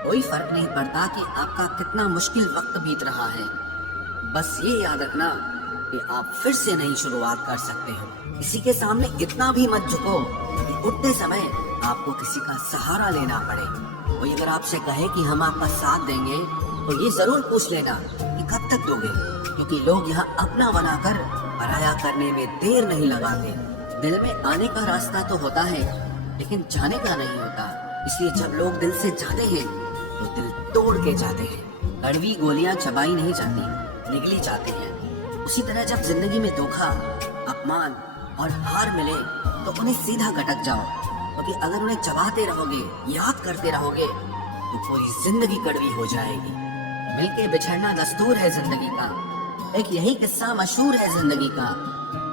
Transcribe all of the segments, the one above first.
कोई फर्क नहीं पड़ता कि आपका कितना मुश्किल वक्त बीत रहा है। बस ये याद रखना कि आप फिर से नई शुरुआत कर सकते हो। किसी के सामने इतना भी मत झुको कि उठते समय आपको किसी का सहारा लेना पड़े। कोई अगर आपसे कहे कि हम आपका साथ देंगे तो ये जरूर पूछ लेना कि कब तक दोगे, क्योंकि लोग यहाँ अपना बनाकर पराया करने में देर नहीं लगाते। दिल में आने का रास्ता तो होता है लेकिन जाने का नहीं होता, इसलिए जब लोग दिल से जाते हैं तो दिल तोड़ के जाते हैं। कड़वी गोलियां चबाई नहीं जाती, निगली जाती हैं। उसी तरह जब जिंदगी में धोखा, अपमान और हार मिले तो उन्हें सीधा गटक जाओ, क्योंकि अगर उन्हें चबाते रहोगे, याद करते रहोगे तो पूरी जिंदगी कड़वी हो जाएगी। मिलके बिछड़ना दस्तूर है जिंदगी का, एक यही किस्सा मशहूर है जिंदगी का।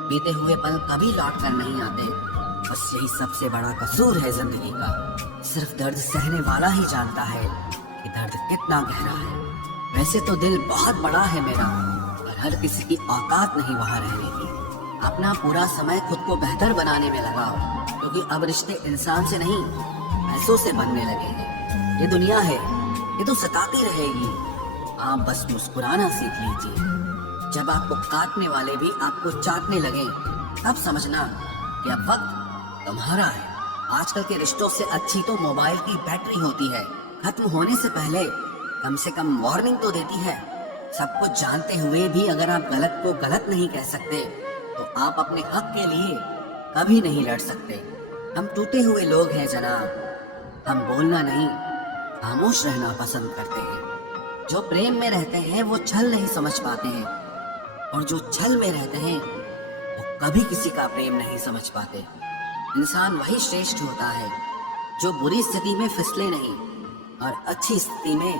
बीते हुए पल कभी लौट कर नहीं आते, बस यही सबसे बड़ा कसूर है जिंदगी का। सिर्फ दर्द सहने वाला ही जानता है कि दर्द कितना गहरा है। वैसे तो दिल बहुत बड़ा है मेरा, पर हर किसी की औकात नहीं वहाँ रहने की। अपना पूरा समय खुद को बेहतर बनाने में लगाओ, क्योंकि अब रिश्ते इंसान से नहीं पैसों से बनने लगे हैं। ये दुनिया है, ये तो सताती रहेगी। आप बस मुस्कुराना सीख लीजिए। जब आपको काटने वाले भी आपको चाटने लगे तब समझना कि अब वक्त तुम्हारा है। आजकल के रिश्तों से अच्छी तो मोबाइल की बैटरी होती है, खत्म होने से पहले कम से कम वार्निंग तो देती है। सब कुछ जानते हुए भी अगर आप गलत को गलत नहीं कह सकते तो आप अपने हक के लिए कभी नहीं लड़ सकते। हम टूटे हुए लोग हैं जनाब, हम बोलना नहीं खामोश रहना पसंद करते हैं। जो प्रेम में रहते हैं वो छल नहीं समझ पाते हैं, और जो छल में रहते हैं वो कभी किसी का प्रेम नहीं समझ पाते। इंसान वही श्रेष्ठ होता है जो बुरी स्थिति में फिसले नहीं और अच्छी स्थिति में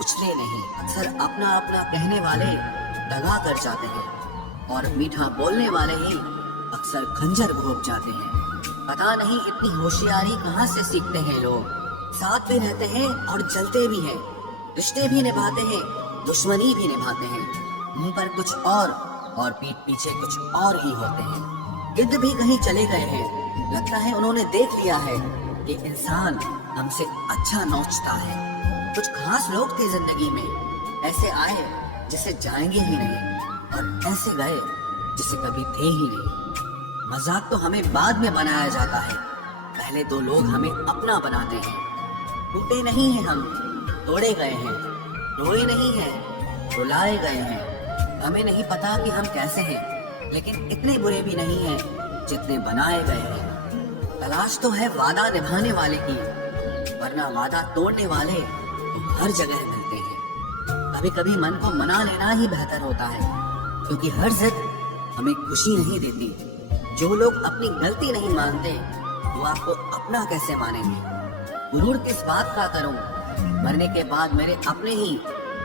उछले नहीं। अक्सर अपना अपना कहने वाले दगा कर जाते हैं और मीठा बोलने वाले ही अक्सर खंजर भोग जाते हैं। पता नहीं इतनी होशियारी कहाँ से सीखते हैं लोग। साथ में रहते हैं और जलते भी हैं, रिश्ते भी निभाते हैं, दुश्मनी भी निभाते हैं। मुंह पर कुछ और पीठ पीछे कुछ और ही होते हैं। गिद्ध भी कहीं चले गए हैं, लगता है उन्होंने देख लिया है कि इंसान हमसे अच्छा नोचता है। कुछ खास लोग थे जिंदगी में, ऐसे आए जिसे जाएंगे ही नहीं और ऐसे गए जिसे कभी थे ही नहीं। मजाक तो हमें बाद में बनाया जाता है, पहले तो लोग हमें अपना बनाते हैं। टूटे नहीं हैं हम, तोड़े गए हैं। रोए नहीं हैं, रुलाए गए हैं। हमें नहीं पता कि हम कैसे हैं, लेकिन इतने बुरे भी नहीं हैं जितने बनाए गए हैं। तलाश तो है वादा निभाने वाले की, वरना वादा तोड़ने वाले तो हर जगह मिलते हैं। कभी कभी मन को मना लेना ही बेहतर होता है, क्योंकि हर जिद हमें खुशी नहीं देती। जो लोग अपनी गलती नहीं मानते वो आपको अपना कैसे मानेंगे। गुरूर किस बात का करूं, मरने के बाद मेरे अपने ही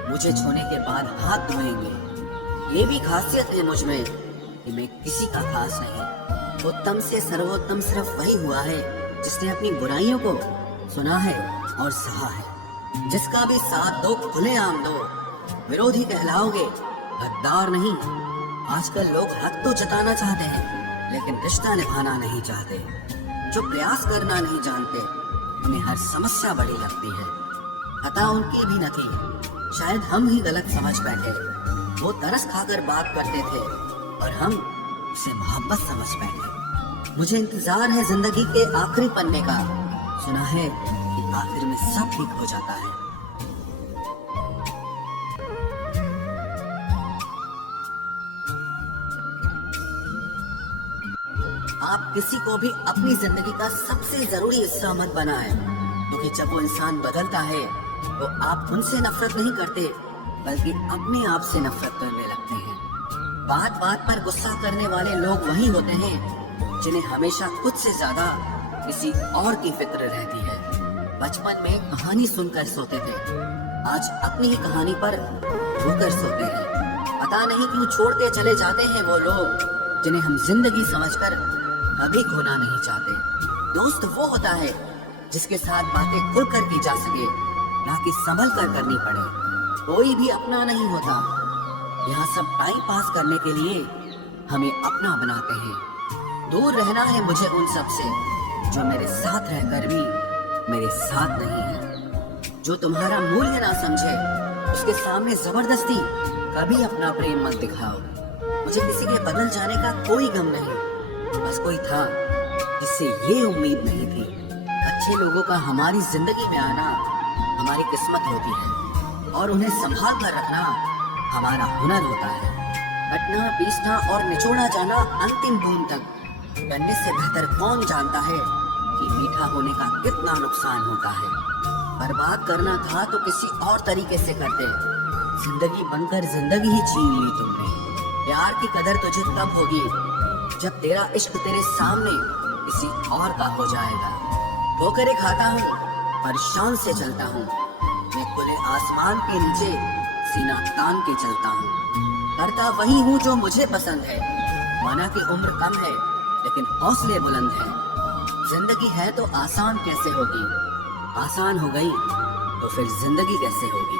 मुझे छूने के बाद हाथ धोएंगे। ये भी खासियत है मुझ में कि मैं किसी का खास नहीं। उत्तम से सर्वोत्तम सिर्फ वही हुआ है जिसने अपनी बुराइयों को सुना है और सहा है। जिसका भी साथ दो खुलेआम दो, विरोधी कहलाओगे, गद्दार नहीं। आजकल लोग हक तो जताना चाहते हैं लेकिन रिश्ता निभाना नहीं चाहते। जो प्रयास करना नहीं जानते उन्हें हर समस्या बड़ी लगती है। खता उनकी भी न थी, शायद हम ही गलत समझ बैठे। वो तरस खाकर बात करते थे और हम उसे मोहब्बत समझ बैठे। मुझे इंतजार है जिंदगी के आखिरी पन्ने का, सुना है कि आखिर में सब ठीक हो जाता है। आप किसी को भी अपनी जिंदगी का सबसे जरूरी हिस्सा मत बनाएं, क्योंकि जब वो इंसान बदलता है तो आप उनसे नफरत नहीं करते बल्कि अपने आप से नफरत करने लगते हैं। बात बात पर गुस्सा करने वाले लोग वही होते हैं जिन्हें हमेशा खुद से ज्यादा किसी और की फिक्र रहती है। बचपन में कहानी सुनकर सोते थे, आज अपनी ही कहानी पर रोकर सोते हैं। पता नहीं क्यों छोड़ते चले जाते हैं वो लोग जिन्हें हम जिंदगी समझकर कभी खोना नहीं चाहते। दोस्त वो होता है जिसके साथ बातें खुलकर की जा सके, ना कि संभल कर करनी पड़े। कोई भी अपना नहीं होता, यहाँ सब टाइम पास करने के लिए हमें अपना बनाते हैं। दूर रहना है मुझे उन सब से जो मेरे साथ रहकर भी मेरे साथ नहीं है। जो तुम्हारा मूल्य ना समझे उसके सामने जबरदस्ती कभी अपना प्रेम मत दिखाओ। मुझे किसी के बदल जाने का कोई गम नहीं, बस कोई था जिससे ये उम्मीद नहीं थी। अच्छे लोगों का हमारी जिंदगी में आना हमारी किस्मत होती है और उन्हें संभाल कर रखना हमारा हुनर होता है। कटना, पीसना और निचोड़ा जाना अंतिम बूंद तक करने से बेहतर कौन जानता है कि मीठा होने का कितना नुकसान होता है। बर्बाद करना था तो किसी और तरीके से करते। जिंदगी बनकर जिंदगी ही छीन ली तुमने। प्यार की कदर तुझे तब होगी जब तेरा इश्क तेरे सामने किसी और का हो जाएगा। ठोकरें खाता हूँ, परेशान से चलता हूँ, मैं खुले आसमान के नीचे सीना तान के चलता हूँ। करता वही हूँ जो मुझे पसंद है। माना कि उम्र कम है लेकिन हौसले बुलंद है। जिंदगी है तो आसान कैसे होगी, आसान हो गई तो फिर जिंदगी कैसे होगी।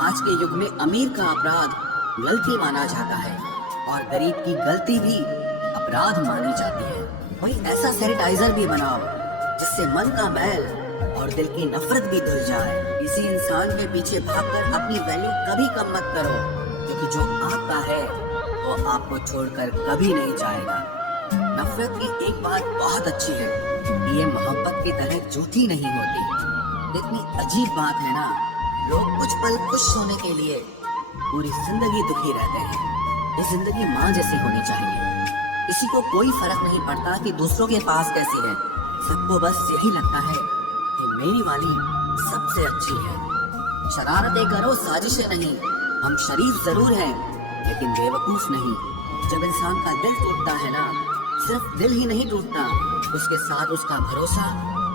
आज के युग में अमीर का अपराध गलती माना जाता है और गरीब की गलती भी अपराध मानी जाती है। कोई ऐसा सैनिटाइजर भी बनाओ जिससे मन का मैल और दिल की नफरत भी धुल जाए। किसी इंसान के पीछे भागकर अपनी वैल्यू कभी कम मत करो, क्योंकि जो आपका है वो आपको छोड़कर कभी नहीं जाएगा। नफरत की एक बात बहुत अच्छी है, ये मोहब्बत की तरह झूठी नहीं होती। कितनी अजीब बात है ना, लोग कुछ पल खुश होने के लिए पूरी जिंदगी दुखी रहते हैं। ये जिंदगी माँ जैसी होनी चाहिए। किसी को कोई फर्क नहीं पड़ता कि दूसरों के पास कैसी है, सबको बस यही लगता है कि मेरी वाली सबसे अच्छी है। शरारतें करो, साजिशें नहीं। हम शरीफ जरूर हैं लेकिन बेवकूफ नहीं। जब इंसान का दिल टूटता है ना, सिर्फ दिल ही नहीं टूटता, उसके साथ उसका भरोसा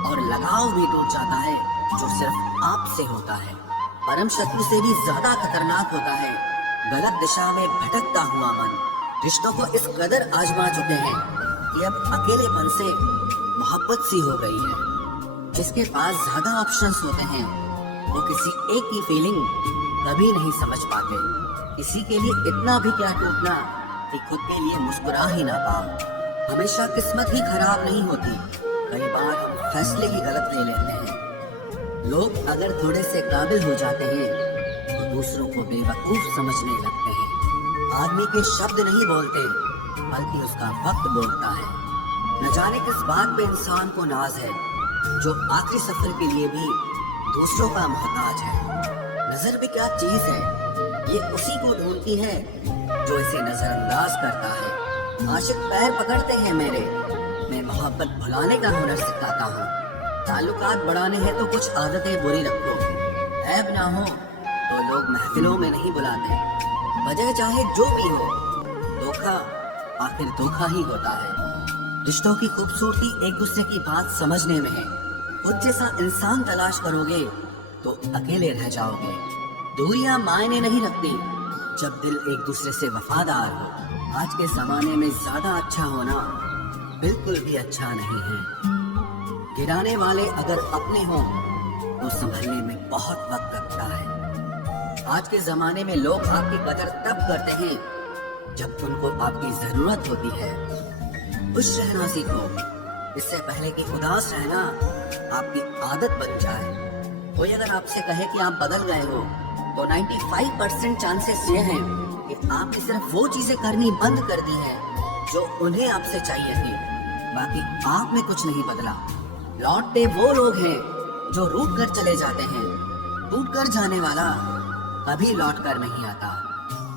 और लगाव भी टूट जाता है, जो सिर्फ आपसे होता है। परम शत्रु से भी ज्यादा खतरनाक होता है गलत दिशा में भटकता हुआ मन। रिश्तों को इस कदर आजमा चुके हैं कि अब अकेलेपन से मोहब्बत सी हो गई है। जिसके पास ज्यादा ऑप्शंस होते हैं वो किसी एक की फीलिंग कभी नहीं समझ पाते। किसी के लिए इतना भी क्या टूटना कि खुद के लिए मुस्कुरा ही ना पाओ। हमेशा किस्मत ही खराब नहीं होती, कई बार हम फैसले ही गलत ले लेते हैं। लोग अगर थोड़े से काबिल हो जाते हैं तो दूसरों को बेवकूफ समझने लगते हैं। आदमी के शब्द नहीं बोलते बल्कि उसका वक्त बोलता है। न जाने किस बात पे इंसान को नाज है, जो आखिरी सफर के लिए भी दूसरों का मोहताज है। नजर भी क्या चीज है, ये उसी को ढूंढती है जो इसे नजरअंदाज करता है। आशिक पैर पकड़ते हैं मेरे, मैं मोहब्बत भुलाने का हुनर सिखाता हूँ। ताल्लुकात बढ़ाने हैं तो कुछ आदतें बुरी रखो, ऐब ना हो तो लोग महफिलों में नहीं बुलाते। वजह चाहे जो भी हो, धोखा आखिर धोखा ही होता है। रिश्तों की खूबसूरती एक दूसरे की बात समझने में है। खुद जैसा इंसान तलाश करोगे तो अकेले रह जाओगे। दूरियां मायने नहीं रखती जब दिल एक दूसरे से वफादार हो। आज के जमाने में ज्यादा अच्छा होना बिल्कुल भी अच्छा नहीं है। गिराने वाले अगर अपने हों तो संभलने में बहुत वक्त लगता है। आज के जमाने में लोग आपकी कदर तब करते हैं जब उनको आपकी जरूरत होती है। खुश रहना सीखो, इससे पहले कि उदास रहना आपकी आदत बन जाए। कोई अगर आपसे कहे कि आप बदल गए हो तो 95% चांसेस ये हैं कि आपने सिर्फ वो चीजें करनी बंद कर दी हैं जो उन्हें आपसे चाहिए थी। बाकी आप में कुछ नहीं बदला। लौटते वो लोग हैं जो रूठ कर चले जाते हैं। टूट कर जाने वाला कभी लौट कर नहीं आता।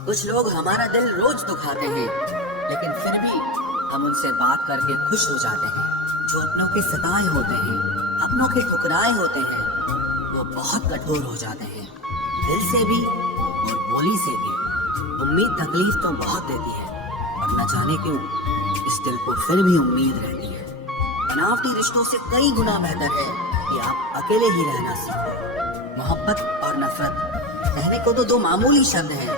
कुछ लोग हमारा दिल रोज दुखाते हैं लेकिन फिर भी हम उनसे बात करके खुश हो जाते हैं। जो अपनों के सताए होते हैं, अपनों के ठुकराए होते हैं, वो बहुत कठोर हो जाते हैं, दिल से भी और बोली से भी। उम्मीद तकलीफ तो बहुत देती है, पर न जाने क्यों इस दिल को फिर भी उम्मीद रहती है। बनावटी रिश्तों से कई गुना बेहतर है कि आप अकेले ही रहना सीखो। मोहब्बत और नफरत कहने को तो दो मामूली शब्द हैं,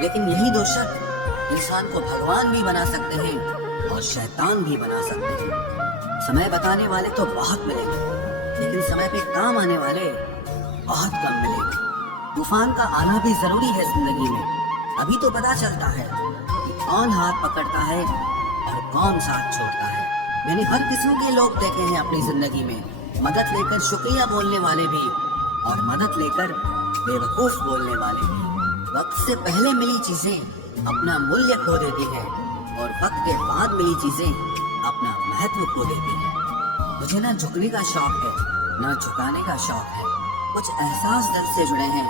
लेकिन यही दो शब्द इंसान को भगवान भी बना सकते हैं और शैतान भी बना सकते हैं। समय बताने वाले तो बहुत मिलेंगे, लेकिन समय पे काम आने वाले बहुत कम मिलेंगे। तूफान का आना भी जरूरी है जिंदगी में, अभी तो पता चलता है कि कौन हाथ पकड़ता है और कौन साथ छोड़ता है। मैंने हर किस्म के लोग देखे हैं अपनी जिंदगी में, मदद लेकर शुक्रिया बोलने वाले भी और मदद लेकर बेवकूफ बोलने वाले भी। वक्त से पहले मिली चीजें अपना मूल्य खो देती हैं और वक्त के बाद मिली चीजें अपना महत्व खो देती हैं। मुझे ना झुकने का शौक है ना झुकाने का शौक है। कुछ एहसास दिल से जुड़े हैं,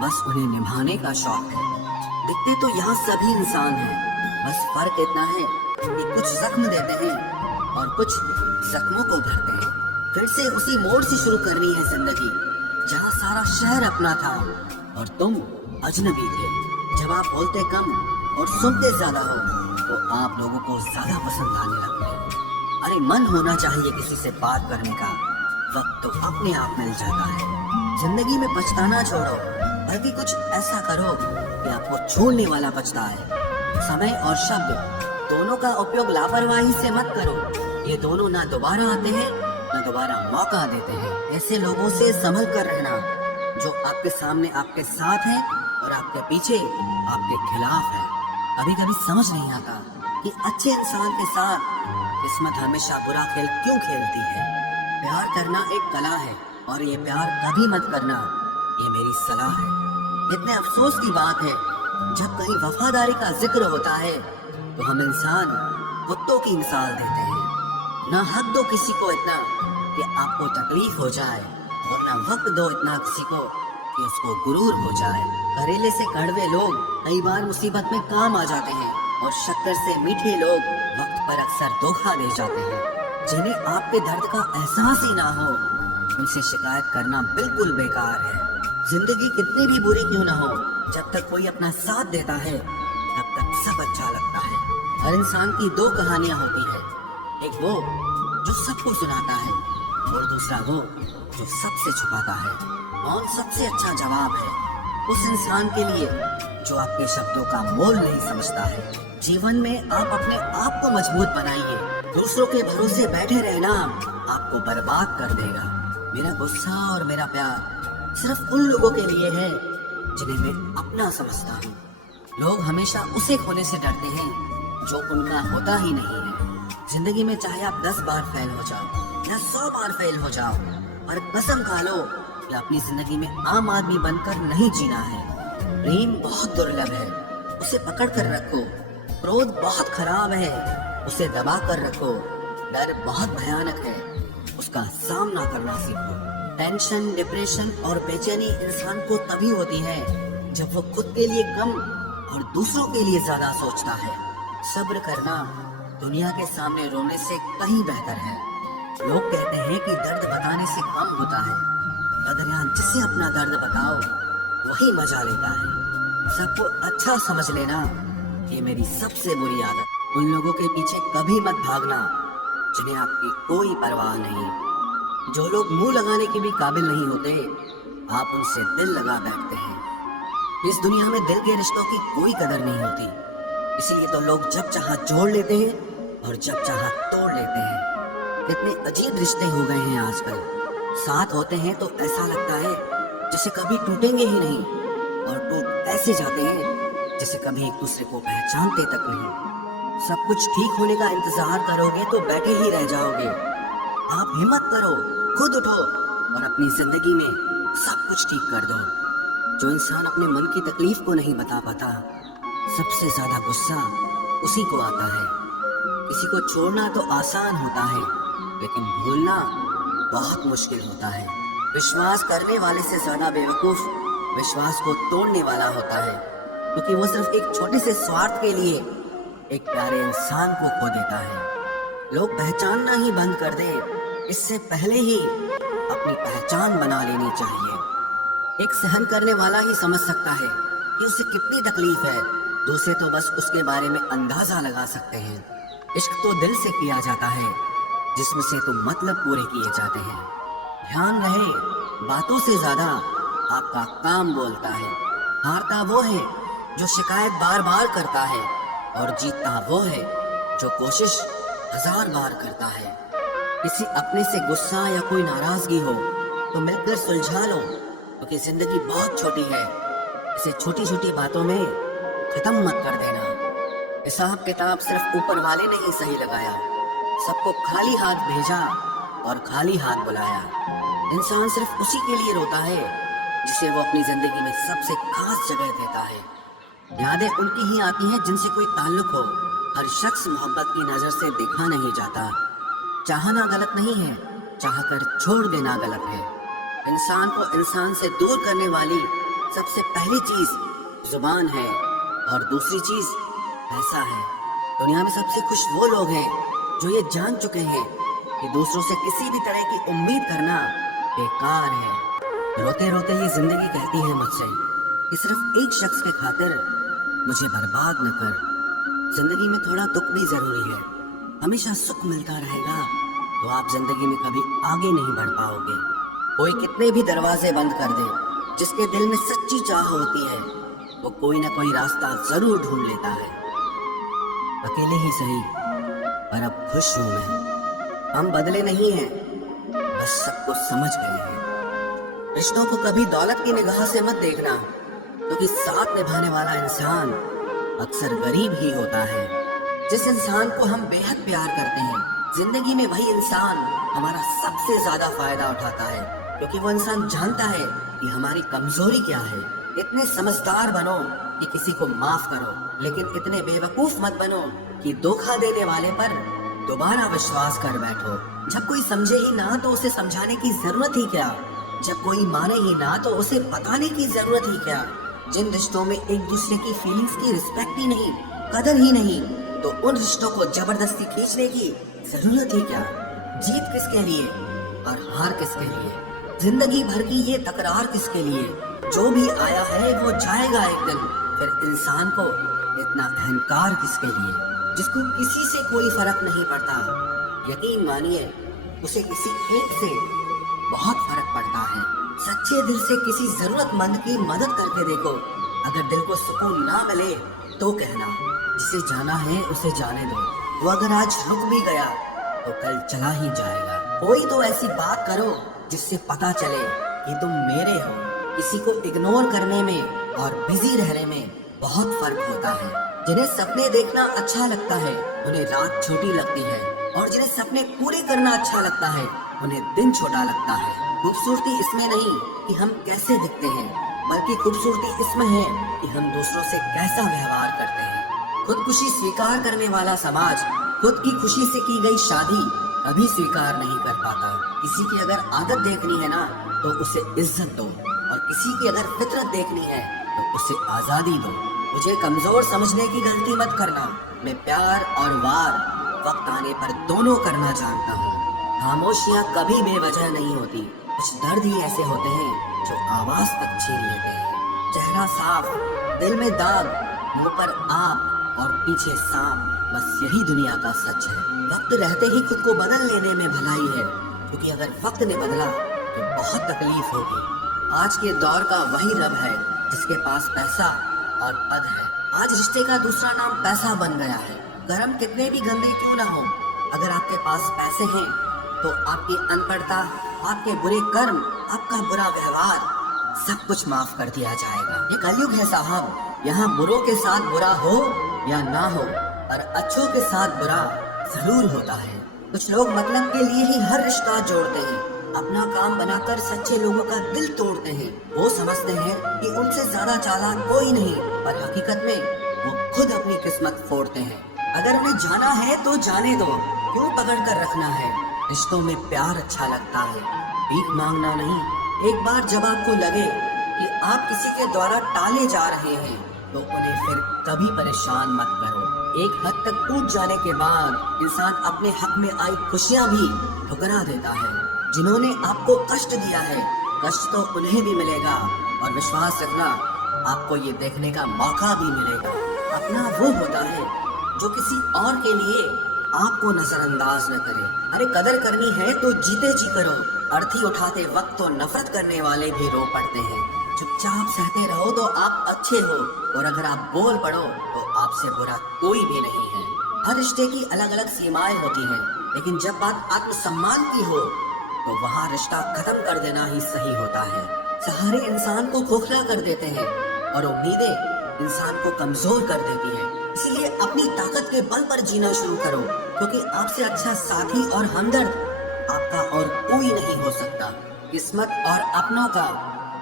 बस उन्हें निभाने का शौक है। दिखते तो यहाँ सभी इंसान हैं, बस फर्क इतना है कि कुछ जख्म देते हैं और कुछ जख्मों को भरते हैं। फिर से उसी मोड़ से शुरू करनी है जिंदगी, जहाँ सारा शहर अपना था और तुम अजनबी थे। जब आप बोलते कम और सुनते ज्यादा हो तो आप लोगों को ज्यादा पसंद आने लगते हैं। अरे मन होना चाहिए किसी से बात करने का, वक्त तो अपने आप मिल जाता है। जिंदगी में पछताना छोड़ो, बल्कि कुछ ऐसा करो कि आपको छोड़ने वाला पछताए। समय और शब्द दोनों का उपयोग लापरवाही से मत करो। ये दोनों ना दोबारा आते हैं ना दोबारा मौका देते हैं। ऐसे लोगों से संभल कर रहना जो आपके सामने आपके साथ है और आपके पीछे आपके खिलाफ है। कभी कभी समझ नहीं आता कि अच्छे इंसान के साथ किस्मत हमेशा बुरा खेल क्यों खेलती है। प्यार करना एक कला है और ये प्यार कभी मत करना, ये मेरी सलाह है। इतने अफसोस की बात है, जब कहीं वफादारी का जिक्र होता है तो हम इंसान कुत्तों की मिसाल देते हैं। ना हक दो किसी को इतना कि आपको तकलीफ हो जाए और ना वक्त दो इतना किसी को कि उसको गुरूर हो जाए। करेले से कड़वे लोग कई बार मुसीबत में काम आ जाते हैं और शक्कर से मीठे लोग वक्त पर अक्सर धोखा दे जाते हैं। जिन्हें आपके दर्द का एहसास ही ना हो, उनसे शिकायत करना बिल्कुल बेकार है। जिंदगी कितनी भी बुरी क्यों ना हो, जब तक कोई अपना साथ देता है तब तक सब अच्छा लगता है। हर इंसान की दो कहानियां होती है, एक वो जो सबको सुनाता है और दूसरा वो जो सबसे छुपाता है। कौन सबसे अच्छा जवाब है? उस इंसान के लिए जो आपके शब्दों का मोल नहीं समझता है। जीवन में आप अपने आप को मजबूत बनाइए। दूसरों के भरोसे बैठे रहना आपको बर्बाद कर देगा। मेरा गुस्सा और मेरा प्यार सिर्फ उन लोगों के लिए है जिन्हें मैं अपना समझता हूँ। लोग हमेशा उसे खोने से डरते हैं जो उनका होता ही नहीं है। जिंदगी में चाहे आप 10 बार फेल हो जाओ या 100 बार फेल हो जाओ, और कसम खा लो कि अपनी जिंदगी में आम आदमी बनकर नहीं जीना है। प्रेम बहुत दुर्लभ है, उसे पकड़ कर रखो। क्रोध बहुत खराब है, उसे दबा कर रखो। डर बहुत भयानक है, उसका सामना करना सीखो। टेंशन, डिप्रेशन और बेचैनी इंसान को तभी होती है जब वो खुद के लिए कम और दूसरों के लिए ज्यादा सोचता है। सब्र करना दुनिया के सामने रोने से कहीं बेहतर है। लोग कहते हैं कि दर्द बताने से कम होता है, मगर यहाँ जिसे अपना दर्द बताओ वही मजा लेता है। सबको अच्छा समझ लेना ये मेरी सबसे बुरी आदत। उन लोगों के पीछे कभी मत भागना जिन्हें आपकी कोई परवाह नहीं। जो लोग मुंह लगाने के भी काबिल नहीं होते, आप उनसे दिल लगा बैठते हैं। इस दुनिया में दिल के रिश्तों की कोई कदर नहीं होती, इसलिए तो लोग जब चाहा जोड़ लेते हैं और जब चाहा तोड़ लेते हैं। कितने अजीब रिश्ते हो गए हैं आजकल। साथ होते हैं तो ऐसा लगता है जैसे कभी टूटेंगे ही नहीं, और टूट ऐसे जाते हैं जैसे कभी एक दूसरे को पहचानते तक नहीं। सब कुछ ठीक होने का इंतजार करोगे तो बैठे ही रह जाओगे। आप हिम्मत करो, खुद उठो और अपनी जिंदगी में सब कुछ ठीक कर दो। जो इंसान अपने मन की तकलीफ को नहीं बता पाता, सबसे ज्यादा गुस्सा उसी को आता है। किसी को छोड़ना तो आसान होता है, लेकिन भूलना बहुत मुश्किल होता है। विश्वास करने वाले से ज्यादा बेवकूफ विश्वास को तोड़ने वाला होता है, क्योंकि वो सिर्फ एक छोटे से स्वार्थ के लिए एक प्यारे इंसान को खो देता है। लोग पहचानना ही बंद कर दे, इससे पहले ही अपनी पहचान बना लेनी चाहिए। एक सहन करने वाला ही समझ सकता है कि उसे कितनी तकलीफ है, दूसरे तो बस उसके बारे में अंदाजा लगा सकते हैं। इश्क तो दिल से किया जाता है, जिसमें से तो मतलब पूरे किए जाते हैं। ध्यान रहे, बातों से ज्यादा आपका काम बोलता है। हारता वो है जो शिकायत बार बार करता है, और जीतता वो है जो कोशिश 1000 बार करता है। किसी अपने से गुस्सा या कोई नाराजगी हो तो मिलकर सुलझा लो, क्योंकि जिंदगी बहुत छोटी है। इसे छोटी छोटी बातों में खत्म मत कर देना। हिसाब किताब सिर्फ ऊपर वाले ने ही सही लगाया, सबको खाली हाथ भेजा और खाली हाथ बुलाया। इंसान सिर्फ उसी के लिए रोता है जिसे वो अपनी जिंदगी में सबसे खास जगह देता है। यादें उनकी ही आती हैं जिनसे कोई ताल्लुक हो। हर शख्स मोहब्बत की नजर से देखा नहीं जाता। चाहना गलत नहीं है, चाहकर छोड़ देना गलत है। इंसान को इंसान से दूर करने वाली सबसे पहली चीज जुबान है और दूसरी चीज पैसा है। दुनिया में सबसे खुश वो लोग हैं जो ये जान चुके हैं कि दूसरों से किसी भी तरह की उम्मीद करना बेकार है। रोते रोते ये जिंदगी कहती है मुझसे कि सिर्फ एक शख्स के खातिर मुझे बर्बाद न कर। जिंदगी में थोड़ा दुख भी जरूरी है। हमेशा सुख मिलता रहेगा तो आप जिंदगी में कभी आगे नहीं बढ़ पाओगे। कोई कितने भी दरवाजे बंद कर दे, जिसके दिल में सच्ची चाह होती है वो कोई ना कोई रास्ता जरूर ढूंढ लेता है। अकेले ही सही पर अब खुश हूं मैं। हम बदले नहीं हैं, बस सब कुछ समझ गए हैं। रिश्तों को कभी दौलत की निगाह से मत देखना, क्योंकि साथ निभाने वाला इंसान अक्सर गरीब ही होता है। जिस इंसान को हम बेहद प्यार करते हैं, जिंदगी में वही इंसान हमारा सबसे ज्यादा फायदा उठाता है, क्योंकि वो इंसान जानता है कि हमारी कमजोरी क्या है। इतने समझदार बनो कि किसी को माफ करो, लेकिन इतने बेवकूफ मत बनो कि धोखा देने वाले पर दोबारा विश्वास कर बैठो। जब कोई समझे ही ना तो उसे समझाने की जरूरत ही क्या। जब कोई माने ही ना तो उसे बताने की जरूरत ही क्या। जिन रिश्तों में एक दूसरे की फीलिंग्स की रिस्पेक्ट ही नहीं, कदर ही नहीं, तो उन रिश्तों को जबरदस्ती खींचने की जरूरत ही क्या। जीत किसके लिए और हार किसके लिए, जिंदगी भर की ये तकरार किसके लिए। जो भी आया है वो जाएगा एक दिन। फिर इंसान को इतना अहंकार किसके लिए, जिसको किसी से कोई फर्क नहीं पड़ता। यकीन मानिए उसे किसी एक से बहुत फर्क पड़ता है। सच्चे दिल से किसी जरूरतमंद की मदद करके देखो। अगर दिल को सुकून ना मिले तो कहना, जिसे जाना है उसे जाने दो। वो अगर आज रुक भी गया तो कल चला ही जाएगा। कोई तो ऐसी बात करो जिससे पता चले कि तुम मेरे हो। किसी को इग्नोर करने में और बिजी रहने में बहुत फर्क होता है। जिन्हें सपने देखना अच्छा लगता है उन्हें रात छोटी लगती है, और जिन्हें सपने पूरे करना अच्छा लगता है उन्हें दिन छोटा लगता है। खूबसूरती इसमें नहीं कि हम कैसे दिखते हैं, बल्कि खूबसूरती इसमें है कि हम दूसरों से कैसा व्यवहार करते हैं। खुदकुशी स्वीकार करने वाला समाज खुद की खुशी से की गई शादी कभी स्वीकार नहीं कर पाता। किसी की अगर आदत देखनी है ना तो उसे इज्जत दो, और किसी की अगर फितरत देखनी है तो उसे आजादी दो। मुझे कमजोर समझने की गलती मत करना। मैं प्यार और वार वक्त आने पर दोनों करना जानता हूँ। खामोशियाँ कभी बेवजह नहीं होती। कुछ दर्द ही ऐसे होते हैं जो आवाज तक छीन लेते हैं। चेहरा साफ, दिल में दाग, मुंह पर आप और पीछे सांप, बस यही दुनिया का सच है। वक्त रहते ही खुद को बदल लेने में भलाई है, क्योंकि अगर वक्त ने बदला तो बहुत तकलीफ होगी। आज के दौर का वही रब है जिसके पास पैसा और पद है। आज रिश्ते का दूसरा नाम पैसा बन गया है। कर्म कितने भी गंदे क्यों ना हो, अगर आपके पास पैसे हैं तो आपकी अनपढ़ता, आपके बुरे कर्म, आपका बुरा व्यवहार सब कुछ माफ कर दिया जाएगा। ये कलयुग है साहब। यहाँ बुरों के साथ बुरा हो या ना हो, और अच्छों के साथ बुरा जरूर होता है। कुछ लोग मतलब के लिए ही हर रिश्ता जोड़ते हैं, अपना काम बनाकर सच्चे लोगों का दिल तोड़ते हैं। वो समझते हैं कि उनसे ज्यादा चालाक कोई नहीं, पर हकीकत में वो खुद अपनी किस्मत फोड़ते हैं। अगर उन्हें जाना है तो जाने दो, क्यों पकड़ कर रखना है। रिश्तों में प्यार अच्छा लगता है, भीख मांगना नहीं। एक बार जब आपको लगे कि आप किसी के द्वारा टाले जा रहे हैं तो उन्हें फिर कभी परेशान मत करो। एक हद तक टूट जाने के बाद इंसान अपने हक में आई खुशियां भी ठुकरा देता है। जिन्होंने आपको कष्ट दिया है, कष्ट तो उन्हें भी मिलेगा, और विश्वास रखना आपको ये देखने का मौका भी मिलेगा। अपना वो होता है जो किसी और के लिए आपको नजरअंदाज न करे। अरे कदर करनी है तो जीते जी करो। अर्थी उठाते वक्त तो नफरत करने वाले भी रो पड़ते हैं। चुपचाप सहते रहो तो आप अच्छे हो, और अगर आप बोल पड़ो तो आपसे बुरा कोई भी नहीं है। हर रिश्ते की अलग अलग सीमाएं होती हैं, लेकिन जब बात आत्मसम्मान की हो तो वहाँ रिश्ता खत्म कर देना ही सही होता है। सहारे इंसान को खोखला कर देते हैं, और उम्मीदें इंसान को कमजोर कर देती हैं। इसीलिए अपनी ताकत के बल पर जीना शुरू करो, क्योंकि आपसे अच्छा साथी और हमदर्द आपका और कोई नहीं हो सकता। किस्मत और अपनों का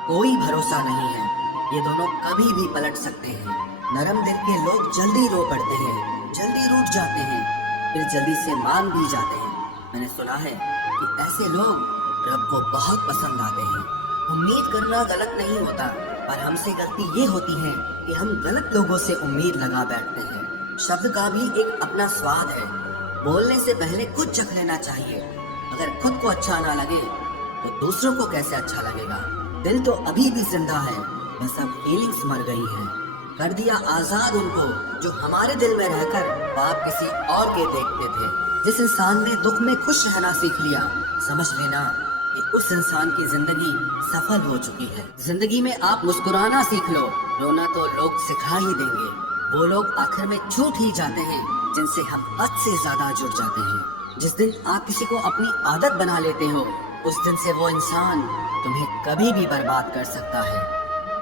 कोई भरोसा नहीं है। ये दोनों कभी भी पलट सकते हैं। नरम दिल के लोग जल्दी रो पड़ते हैं, जल्दी रूठ जाते हैं, फिर जल्दी से मान भी जाते हैं। मैंने सुना है कि ऐसे लोग रब को बहुत पसंद आते हैं। उम्मीद करना गलत नहीं होता, पर हमसे गलती ये होती है कि हम गलत लोगों से उम्मीद लगा बैठते हैं। शब्द का भी एक अपना स्वाद है। बोलने से पहले कुछ चख लेना चाहिए। अगर खुद को अच्छा ना लगे तो दूसरों को कैसे अच्छा लगेगा। दिल तो अभी भी जिंदा है, बस अब फीलिंग्स मर गई हैं। कर दिया आजाद उनको जो हमारे दिल में रहकर बाप किसी और के देखते थे। जिस इंसान ने दुख में खुश रहना सीख लिया, समझ लेना कि उस इंसान की जिंदगी सफल हो चुकी है। जिंदगी में आप मुस्कुराना सीख लो, रोना तो लोग सिखा ही देंगे। वो लोग आखिर में छूट ही जाते हैं जिनसे हम हद से ज्यादा जुड़ जाते हैं। जिस दिन आप किसी को अपनी आदत बना लेते हो, उस दिन से वो इंसान तुम्हें कभी भी बर्बाद कर सकता है।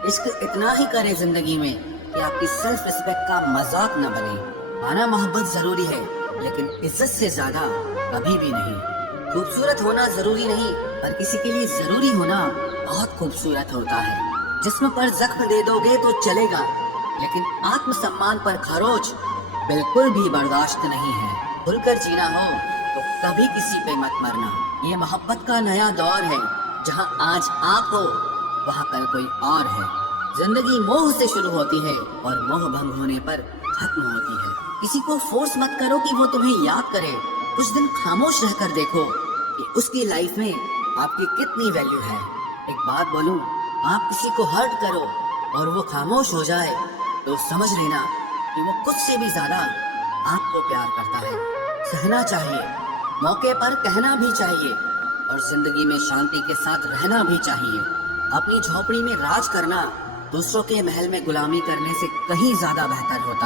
इश्क इतना ही करे जिंदगी में कि आपकी सेल्फ रिस्पेक्ट का मजाक न बने। आना मोहब्बत जरूरी है, लेकिन इज्जत से ज्यादा कभी भी नहीं। खूबसूरत होना जरूरी नहीं, पर किसी के लिए जरूरी होना बहुत खूबसूरत होता है। जिस्म पर जख्म दे दोगे तो चलेगा, लेकिन आत्मसम्मान पर खरोच बिल्कुल भी बर्दाश्त नहीं है। खुलकर जीना हो तो कभी किसी पे मत मरना। ये मोहब्बत का नया दौर है, जहाँ आज आप हो वहाँ कल कोई और है। जिंदगी मोह से शुरू होती है और मोह भंग होने पर खत्म होती है। किसी को फोर्स मत करो कि वो तुम्हें याद करे। कुछ दिन खामोश रहकर देखो कि उसकी लाइफ में आपकी कितनी वैल्यू है। एक बात बोलूं, आप किसी को हर्ट करो और वो खामोश हो जाए तो समझ लेना कि वो खुद से भी ज्यादा आपको प्यार करता है। सहना चाहिए, मौके पर कहना भी चाहिए, और जिंदगी में शांति के साथ रहना भी चाहिए। अपनी झोपड़ी में राज करना दूसरों के महल में गुलामी करने से कहीं ज्यादा बेहतर होता है।